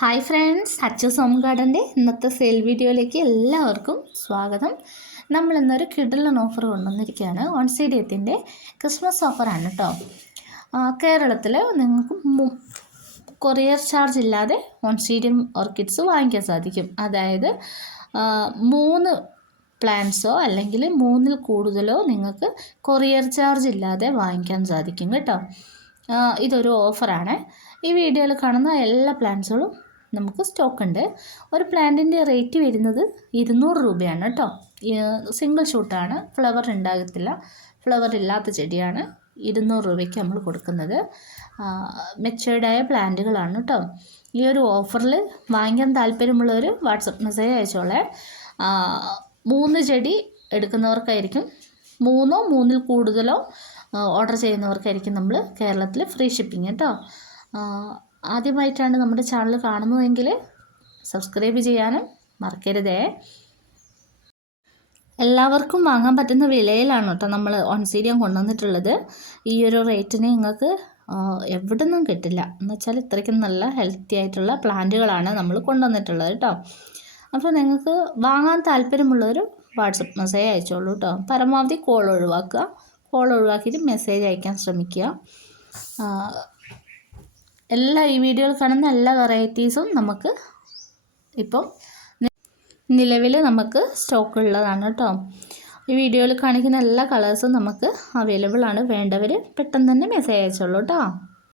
Hi friends, Achus home ഗാർഡൻ്റെ ഇന്നത്തെ sale വീഡിയോയിലേക്ക് എല്ലാവർക്കും സ്വാഗതം. നമ്മൾ ഇന്നൊരു കിഡിലൻ ഓഫർ കൊണ്ടുവന്നിരിക്കുകയാണ്. ഓൺസീഡിയത്തിൻ്റെ ക്രിസ്മസ് ഓഫറാണ് കേട്ടോ. കേരളത്തിൽ നിങ്ങൾക്ക് കൊറിയർ ചാർജ് ഇല്ലാതെ ഓൺസീഡിയം ഓർക്കിഡ്സ് വാങ്ങിക്കാൻ സാധിക്കും. അതായത് 3 പ്ലാന്റ്സോ അല്ലെങ്കിൽ 3-ൽ കൂടുതലോ നിങ്ങൾക്ക് കൊറിയർ ചാർജ് ഇല്ലാതെ വാങ്ങിക്കാൻ സാധിക്കും കേട്ടോ. ഇതൊരു ഓഫറാണ്. ഈ വീഡിയോയിൽ കാണുന്ന എല്ലാ പ്ലാന്റ്സുകളും നമുക്ക് സ്റ്റോക്ക് ഉണ്ട്. ഒരു പ്ലാന്റിൻ്റെ റേറ്റ് വരുന്നത് 200 രൂപയാണ് കേട്ടോ. സിംഗിൾ ഷൂട്ടാണ്, ഫ്ലവർ ഉണ്ടാകത്തില്ല, ഫ്ലവർ ഇല്ലാത്ത ചെടിയാണ്. 200 രൂപയ്ക്ക് നമ്മൾ കൊടുക്കുന്നത്. മെച്ചേർഡായ പ്ലാന്റുകളാണ് കേട്ടോ. ഈ ഒരു ഓഫറിൽ വാങ്ങിക്കാൻ താല്പര്യമുള്ളവർ വാട്സപ്പ് മെസ്സേജ് അയച്ചോളെ. 3 ചെടി എടുക്കുന്നവർക്കായിരിക്കും, 3-ഓ 3-ൽ കൂടുതലോ ഓർഡർ ചെയ്യുന്നവർക്കായിരിക്കും നമ്മൾ കേരളത്തിൽ ഫ്രീ ഷിപ്പിംഗ് കേട്ടോ. ആദ്യമായിട്ടാണ് നമ്മുടെ ചാനൽ കാണുന്നതെങ്കിൽ സബ്സ്ക്രൈബ് ചെയ്യാനും മറക്കരുതേ. എല്ലാവർക്കും വാങ്ങാൻ പറ്റുന്ന വിലയിലാണ് കേട്ടോ നമ്മൾ ഓൺസീഡിയം കൊണ്ടുവന്നിട്ടുള്ളത്. ഈ ഒരു റേറ്റിന് നിങ്ങൾക്ക് എവിടെ നിന്നും കിട്ടില്ല. എന്ന് വെച്ചാൽ ഇത്രയ്ക്കും നല്ല ഹെൽത്തി ആയിട്ടുള്ള പ്ലാന്റുകളാണ് നമ്മൾ കൊണ്ടുവന്നിട്ടുള്ളത് കേട്ടോ. അപ്പോൾ നിങ്ങൾക്ക് വാങ്ങാൻ താല്പര്യമുള്ളവർ വാട്സപ്പ് മെസ്സേജ് അയച്ചോളൂ കേട്ടോ. പരമാവധി കോൾ ഒഴിവാക്കിയിട്ട് മെസ്സേജ് അയക്കാൻ ശ്രമിക്കുക. ഈ വീഡിയോയിൽ കാണുന്ന എല്ലാ വെറൈറ്റീസും നമുക്ക് ഇപ്പം നിലവിൽ നമുക്ക് സ്റ്റോക്ക് ഉള്ളതാണ് കേട്ടോ. ഈ വീഡിയോയിൽ കാണിക്കുന്ന എല്ലാ കളേഴ്സും നമുക്ക് അവൈലബിൾ ആണ്. വേണ്ടവർ പെട്ടെന്ന് തന്നെ മെസ്സേജ് അയച്ചോളൂ കേട്ടോ.